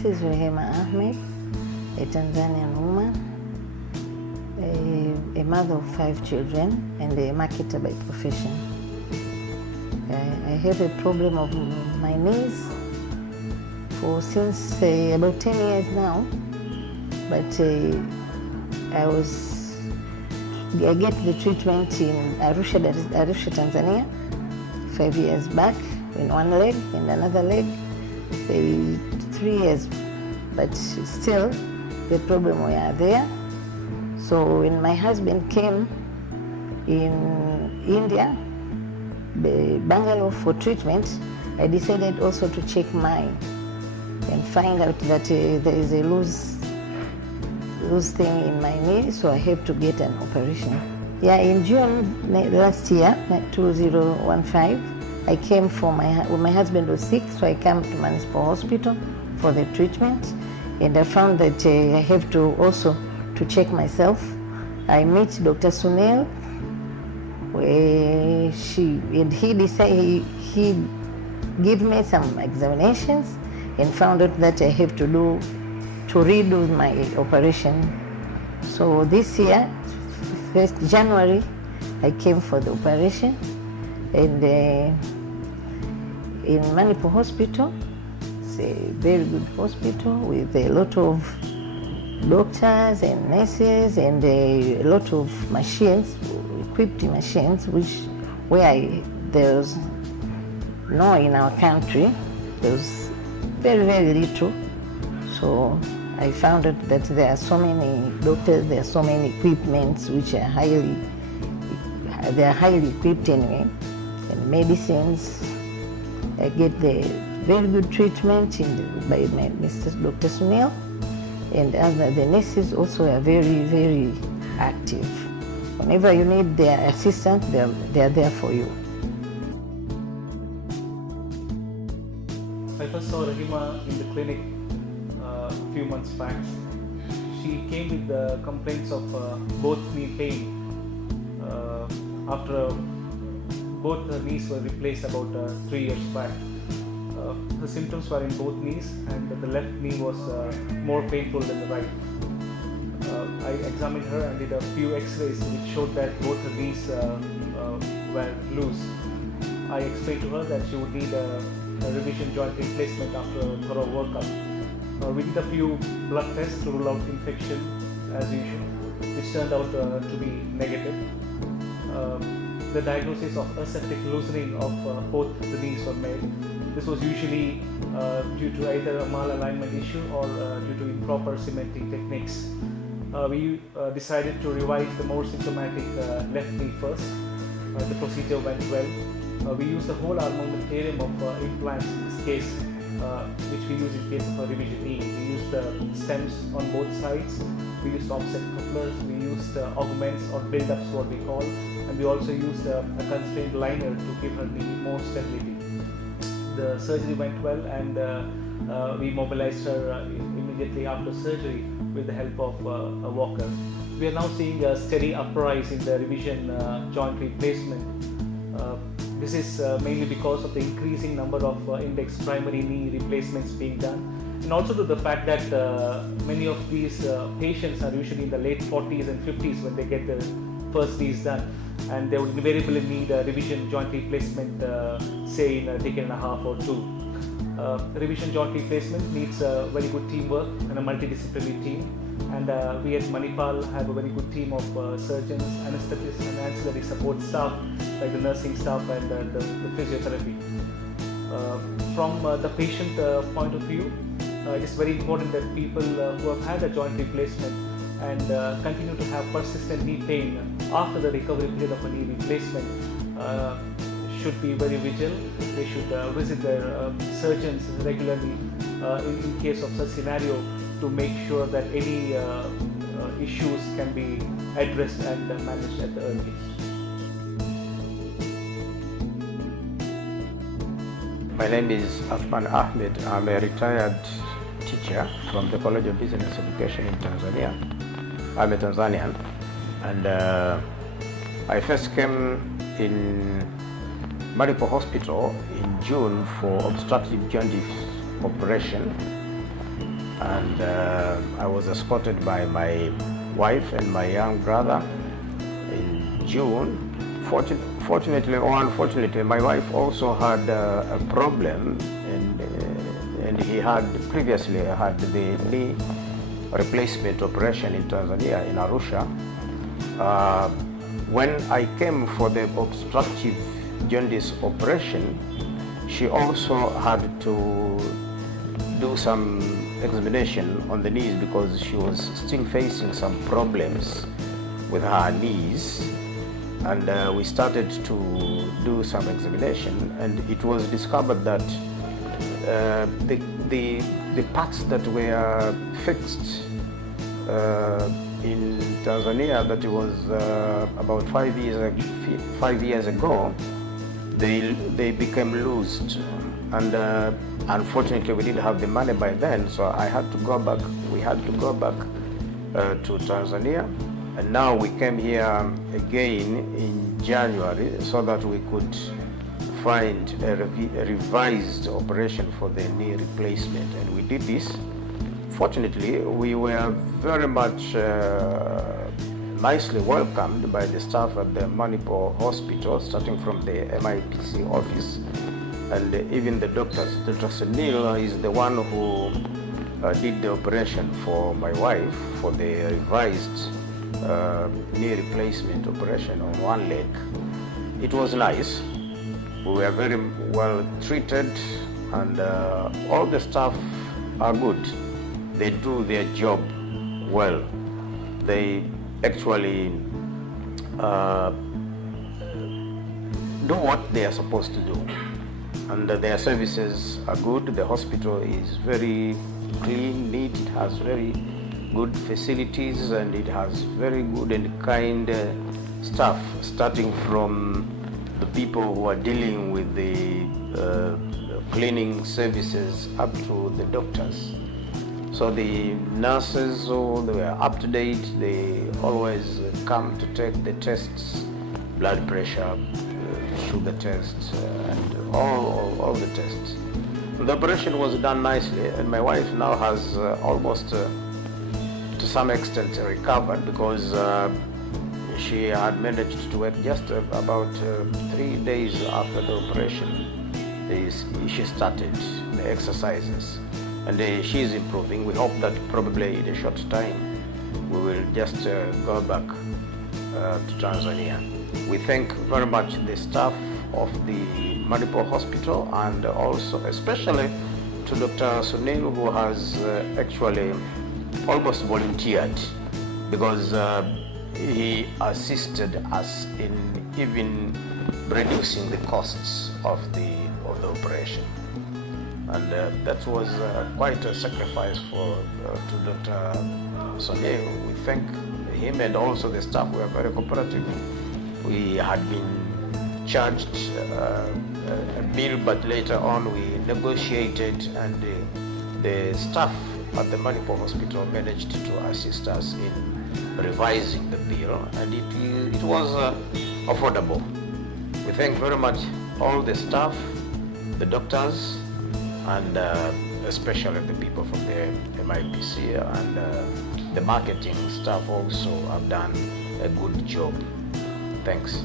Mrs. Rehema Ahmed, a Tanzanian woman, a mother of 5 children, and a marketer by profession. I have a problem of my knees since about 10 years now, but I get the treatment in Arusha, Tanzania, 5 years back, in one leg and another leg, 3 years, but still the problem were there. So when my husband came in India, Bangalore for treatment, I decided also to check mine and find out that there is a loose thing in my knee, so I have to get an operation. Yeah, in June last year, 2015, I came when my husband was sick, so I came to Manipal Hospital for the treatment, and I found that I have to also to check myself. I met Dr. Sunil, he gave me some examinations and found out that I have to redo my operation. So this year, 1st January, I came for the operation, and in Manipal Hospital, it's a very good hospital with a lot of doctors and nurses and a lot of machines, equipped machines, there's no in our country. There's very, very little. So I found out that there are so many doctors, there are so many equipments which are highly equipped anyway, and medicines. I get the very good treatment by Mr. Dr. Sunil, and the nurses also are very, very active. Whenever you need their assistance, they are there for you. I first saw Rehema in the clinic a few months back. She came with the complaints of both knee pain after both her knees were replaced about 3 years back. The symptoms were in both knees, and the left knee was more painful than the right. I examined her and did a few x-rays which showed that both her knees were loose. I explained to her that she would need a revision joint replacement after a thorough workup. We did a few blood tests to rule out infection as usual, which turned out to be negative. The diagnosis of aseptic loosening of both the knees were made. This was usually due to either a malalignment issue or due to improper cementing techniques. We decided to revise the more symptomatic left knee first. The procedure went well. We used the whole armamentarium of implants in this case, which we use in case of a revision knee. We used stems on both sides, we used offset couplers, we used augments or build-ups, what we call, and we also used a constrained liner to give her knee more stability. The surgery went well, and we mobilized her immediately after surgery with the help of a walker. We are now seeing a steady uprise in the revision joint replacement. This is mainly because of the increasing number of index primary knee replacements being done, and also to the fact that many of these patients are usually in the late 40s and 50s when they get the first knees done, and they would invariably need a revision joint replacement, say in a decade and a half or two. Revision joint replacement needs very good teamwork and a multidisciplinary team, and we at Manipal have a very good team of surgeons, anesthetists and ancillary support staff like the nursing staff and the physiotherapy. From the patient point of view, it's very important that people who have had a joint replacement and continue to have persistent knee pain after the recovery period of a knee replacement should be very vigilant. They should visit their surgeons regularly in case of such scenario to make sure that any issues can be addressed and managed at the earliest. My name is Athman Ahmed. I'm a retired teacher from the College of Business Education in Tanzania. I'm a Tanzanian, and I first came in Manipal Hospital in June for obstructive jaundice operation. and I was escorted by my wife and my young brother in June. Fortunately or unfortunately, my wife also had a problem, and he had previously had the knee replacement operation in Tanzania, in Arusha. When I came for the obstructive jaundice operation, she also had to do some examination on the knees because she was still facing some problems with her knees. And we started to do some examination, and it was discovered that the parts that were fixed in Tanzania, that was about 5 years ago, they became loosed, and unfortunately we didn't have the money by then, so I had to go back. We had to go back to Tanzania, and now we came here again in January so that we could find a revised operation for the knee replacement, and we did this. Fortunately, we were very much nicely welcomed by the staff at the Manipal hospital, starting from the MIPC office, and even the doctors. Dr. Sunil is the one who did the operation for my wife for the revised knee replacement operation on one leg. It was nice. We were very well treated, and all the staff are good. They do their job well. They actually do what they are supposed to do, and their services are good. The hospital is very clean, neat. It has very good facilities, and it has very good and kind staff, starting from the people who are dealing with the cleaning services up to the doctors. So the nurses, they were up to date. They always come to take the tests, blood pressure, sugar tests, and all the tests. The operation was done nicely, and my wife now has almost to some extent recovered, because she had managed to work just about 3 days after the operation. She started the exercises, and she is improving. We hope that probably in a short time we will just go back to Tanzania. We thank very much the staff of the Manipal Hospital, and also especially to Dr. Sunil, who has actually almost volunteered, because he assisted us in even reducing the costs of the operation, and that was quite a sacrifice to Dr. Sunil. We thank him, and also the staff were very cooperative. We had been charged a bill, but later on we negotiated, and the staff at the Manipal Hospital managed to assist us in revising the bill, and it was affordable. We thank very much all the staff, the doctors, and especially the people from the MIPC, and the marketing staff also have done a good job. Thanks.